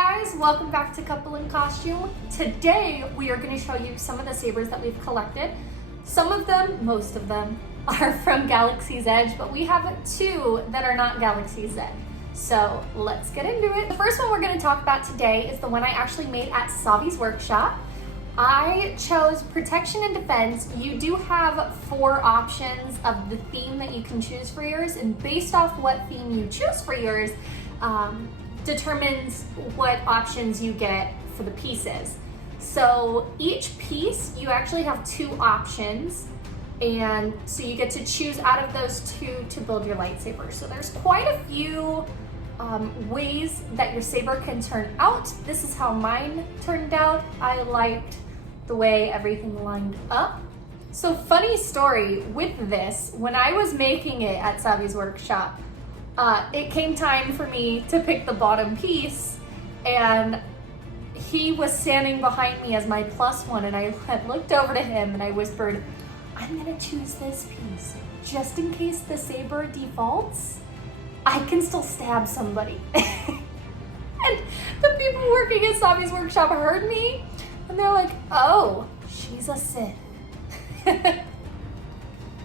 guys, welcome back to Couple in Costume. Today we are going to show you some of the sabers that we've collected. Some of them, most of them, are from Galaxy's Edge, but we have two that are not Galaxy's Edge. So let's get into it. The first one we're going to talk about today is the one I actually made at Savi's workshop. I chose Protection and Defense. You do have 4 options of the theme that you can choose for yours, and based off what theme you choose for yours, determines what options you get for the pieces. So each piece, you actually have 2 options, and so you get to choose out of those 2 to build your lightsaber. So there's quite a few ways that your saber can turn out. This is how mine turned out. I liked the way everything lined up. So funny story with this, when I was making it at Savi's workshop, it came time for me to pick the bottom piece, and he was standing behind me as my +1, and I had looked over to him and I whispered, I'm gonna choose this piece just in case the saber defaults. I can still stab somebody. And the people working at Savi's workshop heard me, and they're like, oh, she's a Sith.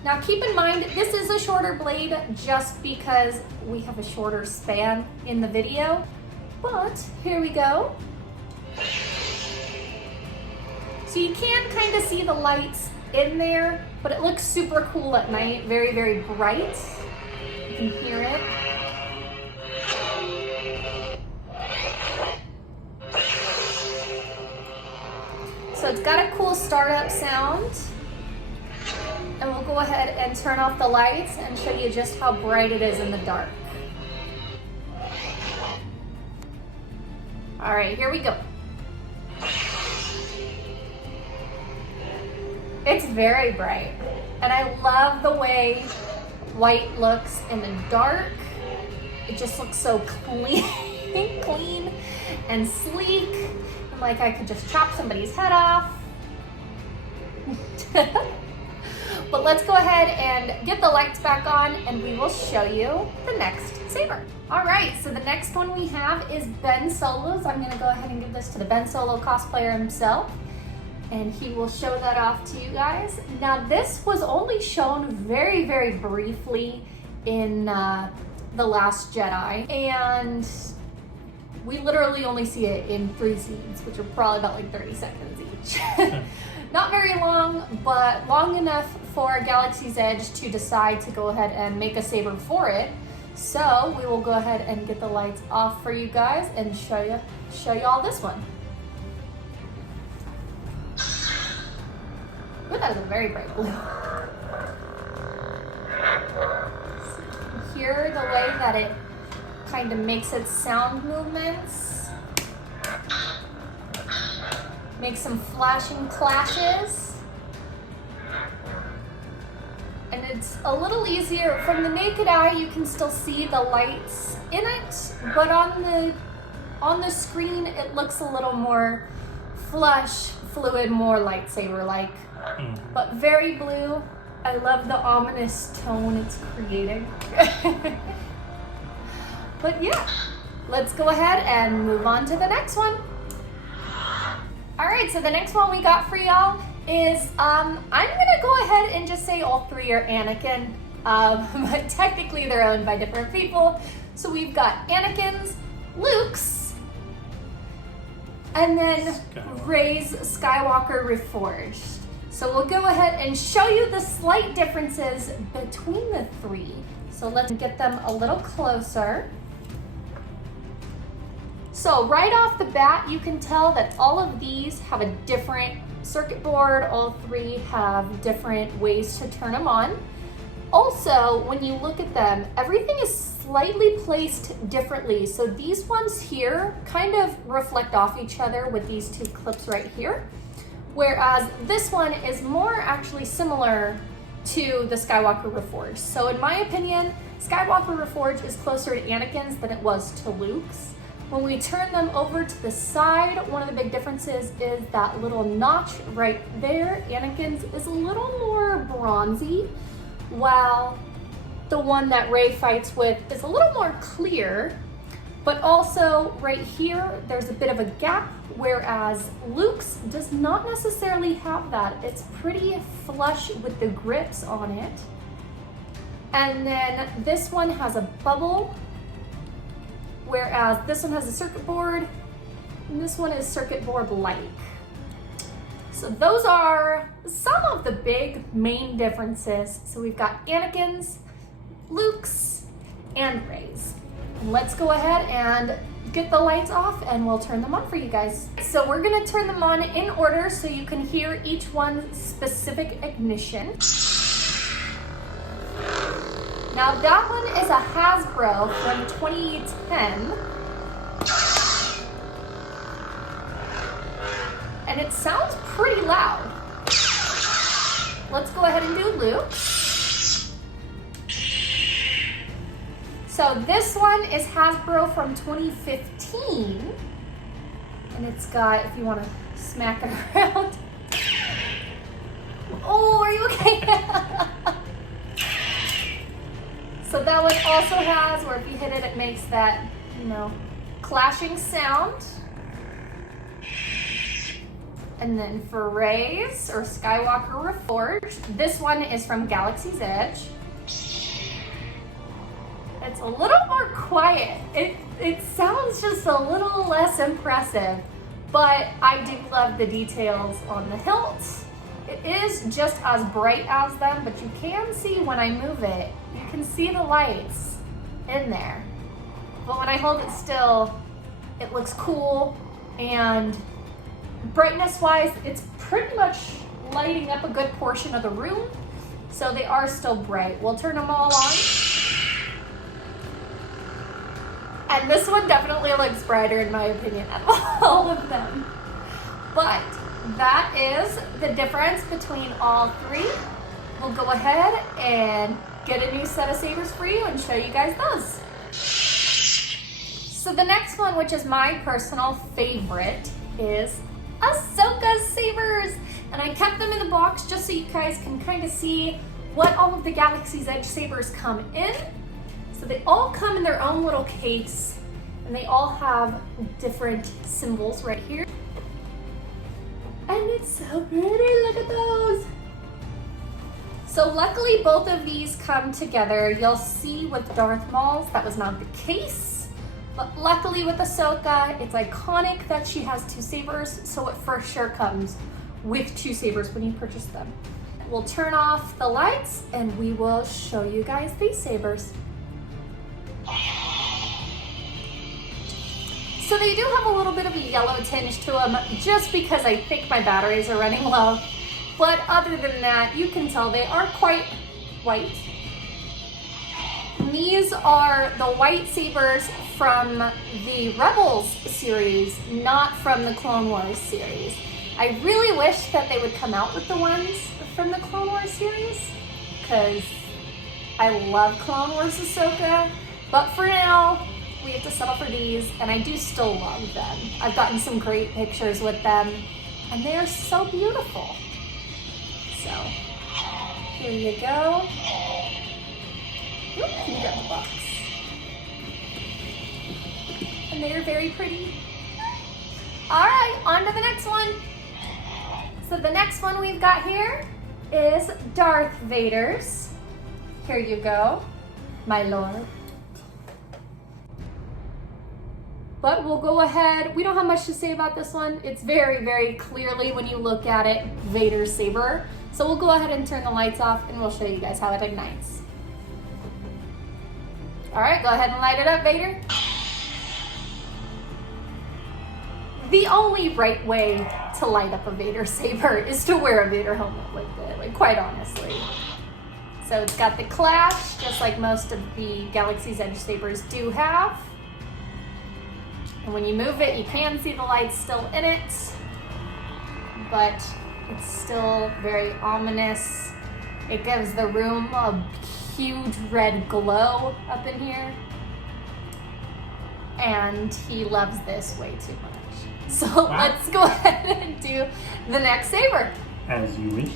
Now keep in mind, this is a shorter blade just because we have a shorter span in the video, but here we go. So you can kind of see the lights in there, but it looks super cool at night, very, very bright. You can hear it. So it's got a cool startup sound. And we'll go ahead and turn off the lights and show you just how bright it is in the dark. All right, here we go. It's very bright. And I love the way white looks in the dark. It just looks so clean, clean and sleek. And like I could just chop somebody's head off. But let's go ahead and get the lights back on and we will show you the next saber. All right, so the next one we have is Ben Solo's. I'm gonna go ahead and give this to the Ben Solo cosplayer himself, and he will show that off to you guys. Now this was only shown very, very briefly in The Last Jedi, and we literally only see it in 3 scenes, which are probably about like 30 seconds each. Not very long, but long enough for Galaxy's Edge to decide to go ahead and make a saber for it. So we will go ahead and get the lights off for you guys and show you all this one. Ooh, that is a very bright blue. So you can hear the way that it kind of makes its sound movements. Make some flashing clashes. And it's a little easier. From the naked eye, you can still see the lights in it, but on the screen, it looks a little more flush, fluid, more lightsaber-like. But very blue. I love the ominous tone it's creating. But yeah, let's go ahead and move on to the next one. All right, so the next one we got for y'all is, I'm gonna go ahead and just say all 3 are Anakin, but technically they're owned by different people. So we've got Anakin's, Luke's, and then Rey's Skywalker Reforged. So we'll go ahead and show you the slight differences between the 3. So let's get them a little closer. So right off the bat, you can tell that all of these have a different circuit board. All 3 have different ways to turn them on. Also, when you look at them, everything is slightly placed differently. So these ones here kind of reflect off each other with these 2 clips right here. Whereas this one is more actually similar to the Skywalker Reforged. So in my opinion, Skywalker Reforged is closer to Anakin's than it was to Luke's. When we turn them over to the side, one of the big differences is that little notch right there. Anakin's is a little more bronzy, while the one that Rey fights with is a little more clear. But also right here, there's a bit of a gap, whereas Luke's does not necessarily have that. It's pretty flush with the grips on it. And then this one has a bubble, whereas this one has a circuit board, and this one is circuit board-like. So those are some of the big main differences. So we've got Anakin's, Luke's, and Rey's. Let's go ahead and get the lights off and we'll turn them on for you guys. So we're gonna turn them on in order so you can hear each one's specific ignition. Now that one is a Hasbro from 2010. And it sounds pretty loud. Let's go ahead and do Luke. So this one is Hasbro from 2015. And it's got, if you want to smack it around. Oh, are you okay? So that one also has, where if you hit it, it makes that, you know, clashing sound. And then for Rey's, or Skywalker Reforged, this one is from Galaxy's Edge. It's a little more quiet. It sounds just a little less impressive, but I do love the details on the hilt. It is just as bright as them, but you can see when I move it, you can see the lights in there. But when I hold it still, it looks cool, and brightness wise, it's pretty much lighting up a good portion of the room. So they are still bright. We'll turn them all on. And this one definitely looks brighter in my opinion out of all of them. But that is the difference between all three. We'll go ahead and get a new set of sabers for you and show you guys those. So the next one, which is my personal favorite, is Ahsoka's sabers. And I kept them in the box just so you guys can kind of see what all of the Galaxy's Edge sabers come in. So they all come in their own little case, and they all have different symbols right here. And it's so pretty, look at those. So luckily both of these come together. You'll see with Darth Maul's, that was not the case. But luckily with Ahsoka, it's iconic that she has two sabers, so it for sure comes with two sabers when you purchase them. We'll turn off the lights and we will show you guys these sabers. So they do have a little bit of a yellow tinge to them just because I think my batteries are running low. But other than that, you can tell they are quite white. These are the white sabers from the Rebels series, not from the Clone Wars series. I really wish that they would come out with the ones from the Clone Wars series, because I love Clone Wars Ahsoka, but for now, we have to settle for these, and I do still love them. I've gotten some great pictures with them, and they're so beautiful. So, here you go. Oop, can you grab the box? And they're very pretty. All right, on to the next one. So the next one we've got here is Darth Vader's. Here you go, my lord. But we'll go ahead, we don't have much to say about this one. It's very, very clearly, when you look at it, Vader's saber. So we'll go ahead and turn the lights off and we'll show you guys how it ignites. All right, go ahead and light it up, Vader. The only right way to light up a Vader saber is to wear a Vader helmet with it, like quite honestly. So it's got the clash, just like most of the Galaxy's Edge sabers do have. And when you move it, you can see the lights still in it, but it's still very ominous. It gives the room a huge red glow up in here. And he loves this way too much. So let's go ahead and do the next saber. As you wish.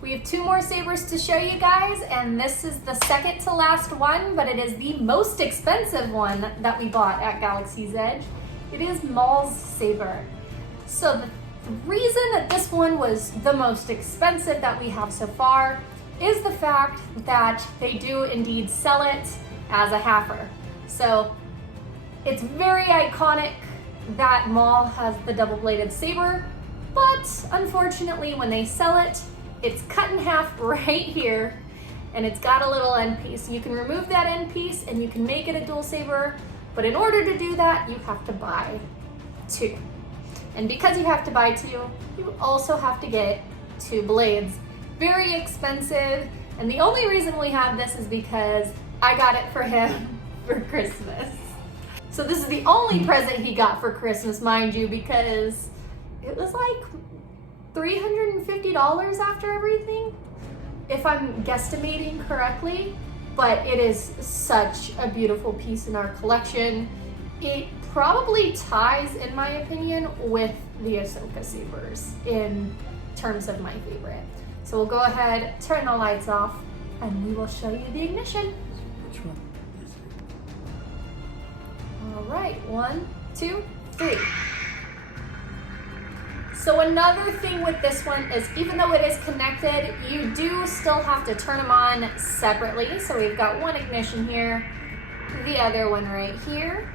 We have 2 more sabers to show you guys, and this is the second to last one, but it is the most expensive one that we bought at Galaxy's Edge. It is Maul's saber. So the reason that this one was the most expensive that we have so far is the fact that they do indeed sell it as a halfer. So it's very iconic that Maul has the double-bladed saber, but unfortunately when they sell it, it's cut in half right here, and it's got a little end piece. You can remove that end piece and you can make it a dual saber, but in order to do that, you have to buy 2. And because you have to buy 2, you also have to get 2 blades. Very expensive, and the only reason we have this is because I got it for him for Christmas. So this is the only present he got for Christmas, mind you, because it was like $350 after everything, if I'm guesstimating correctly, but it is such a beautiful piece in our collection. It probably ties, in my opinion, with the Ahsoka sabers in terms of my favorite. So we'll go ahead, turn the lights off, and we will show you the ignition. Which one is it? All right, 1, 2, 3. So another thing with this one is even though it is connected, you do still have to turn them on separately. So we've got one ignition here, the other one right here.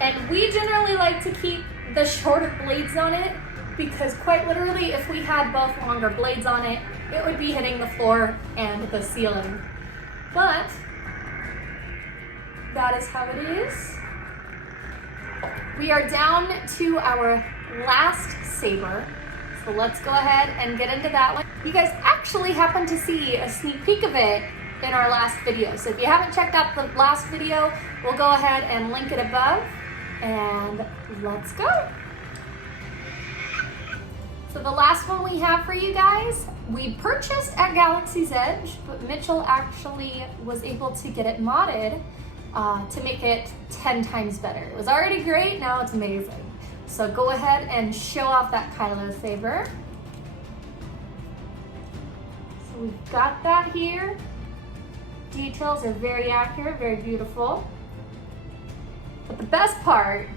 And we generally like to keep the shorter blades on it because quite literally if we had both longer blades on it, it would be hitting the floor and the ceiling. But that is how it is. We are down to our last saber, so let's go ahead and get into that one. You guys actually happened to see a sneak peek of it in our last video, so if you haven't checked out the last video, we'll go ahead and link it above, and let's go. So the last one we have for you guys, we purchased at Galaxy's Edge, but Mitchell actually was able to get it modded to make it 10 times better. It was already great, now it's amazing. So go ahead and show off that Kylo saber. So we've got that here. Details are very accurate, very beautiful. But the best part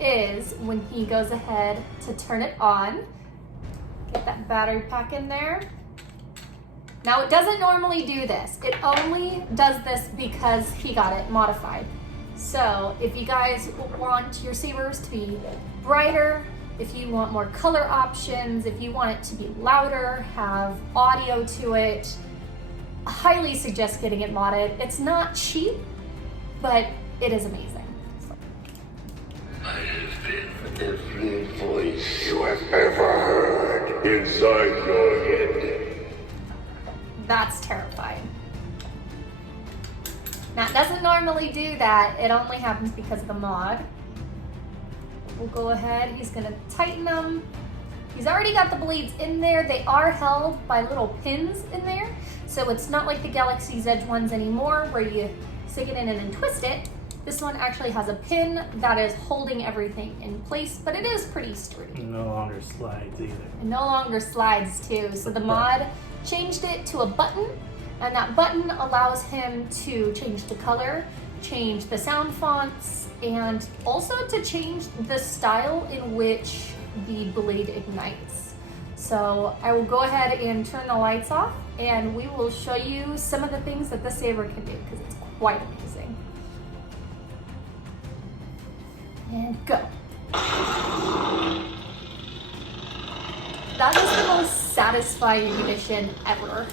is when he goes ahead to turn it on. Get that battery pack in there. Now it doesn't normally do this. It only does this because he got it modified. So if you guys want your sabers to be brighter, if you want more color options, if you want it to be louder, have audio to it, I highly suggest getting it modded. It's not cheap, but it is amazing. I have been every voice you have ever heard inside your head. That's terrifying. Now, it doesn't normally do that. It only happens because of the mod. We'll go ahead. He's going to tighten them. He's already got the blades in there. They are held by little pins in there. So it's not like the Galaxy's Edge ones anymore where you stick it in and then twist it. This one actually has a pin that is holding everything in place, but it is pretty sturdy. No longer slides either. It no longer slides too. So the mod changed it to a button, and that button allows him to change the color, change the sound fonts, and also to change the style in which the blade ignites. So I will go ahead and turn the lights off, and we will show you some of the things that the saber can do, because it's quite amazing. And go. That is the most satisfying ignition ever.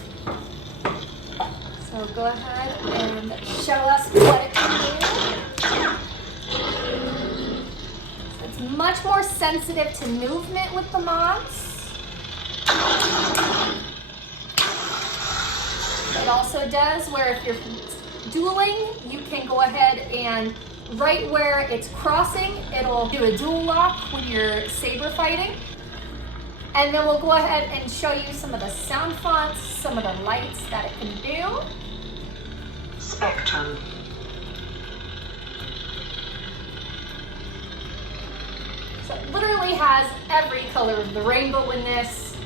So go ahead and show us what it can do. So it's much more sensitive to movement with the mods. It also does where if you're dueling, you can go ahead and right where it's crossing, it'll do a dual lock when you're saber fighting. And then we'll go ahead and show you some of the sound fonts, some of the lights that it can do. Spectrum. So it literally has every color of the rainbow in this,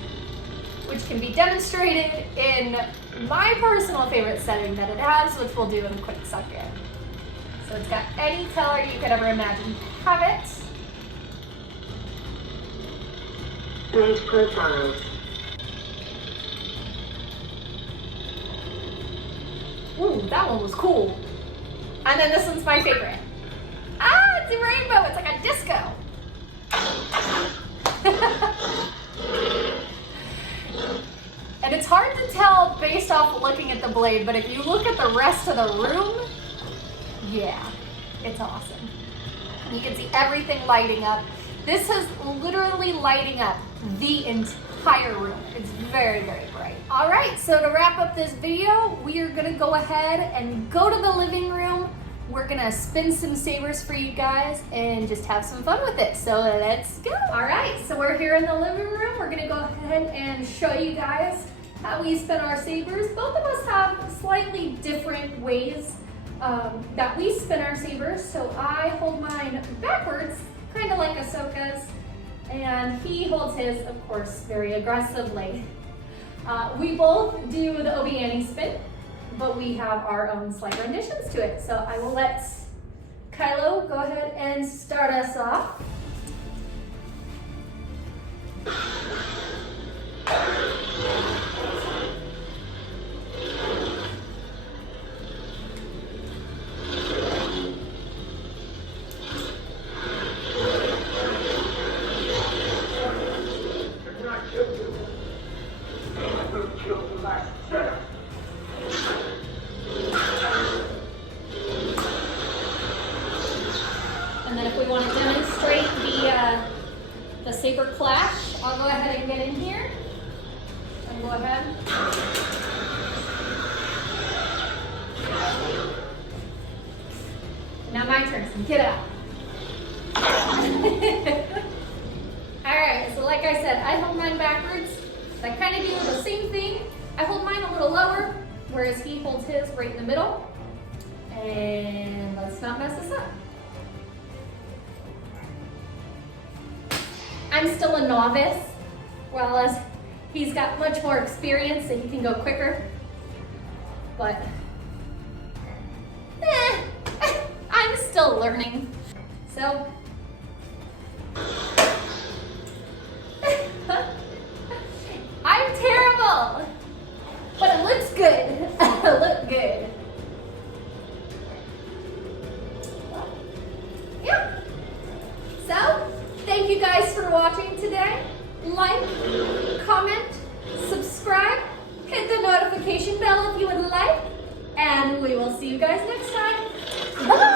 which can be demonstrated in my personal favorite setting that it has, which we'll do in a quick second. So it's got any color you could ever imagine. Have it. Blade profiles. Ooh, that one was cool. And then this one's my favorite. Ah, it's a rainbow. It's like a disco. And it's hard to tell based off looking at the blade, but if you look at the rest of the room, yeah, it's awesome. You can see everything lighting up. This is literally lighting up the entire room. It's very, very bright. All right, so to wrap up this video, we are gonna go ahead and go to the living room. We're gonna spin some sabers for you guys and just have some fun with it. So let's go. All right, so we're here in the living room. We're gonna go ahead and show you guys how we spin our sabers. Both of us have slightly different ways that we spin our sabers. So I hold mine backwards, kind of like Ahsoka's, and he holds his, of course, very aggressively. We both do the Obi-Wan spin, but we have our own slight renditions to it. So I will let Kylo go ahead and start us off. And then if we want to demonstrate the saber clash, I'll go ahead and get in here. And go ahead. Now my turn, so get out. Alright, so like I said, I hold mine backwards. I kind of do the same thing. I hold mine a little lower, whereas he holds his right in the middle. And let's not mess this up. I'm still a novice, whereas he's got much more experience so he can go quicker. But I'm still learning. So I'm terrible, but it looks good. It looks good. Yeah. So, thank you guys for watching today. Like, comment, subscribe, hit the notification bell if you would like, and we will see you guys next time. Bye!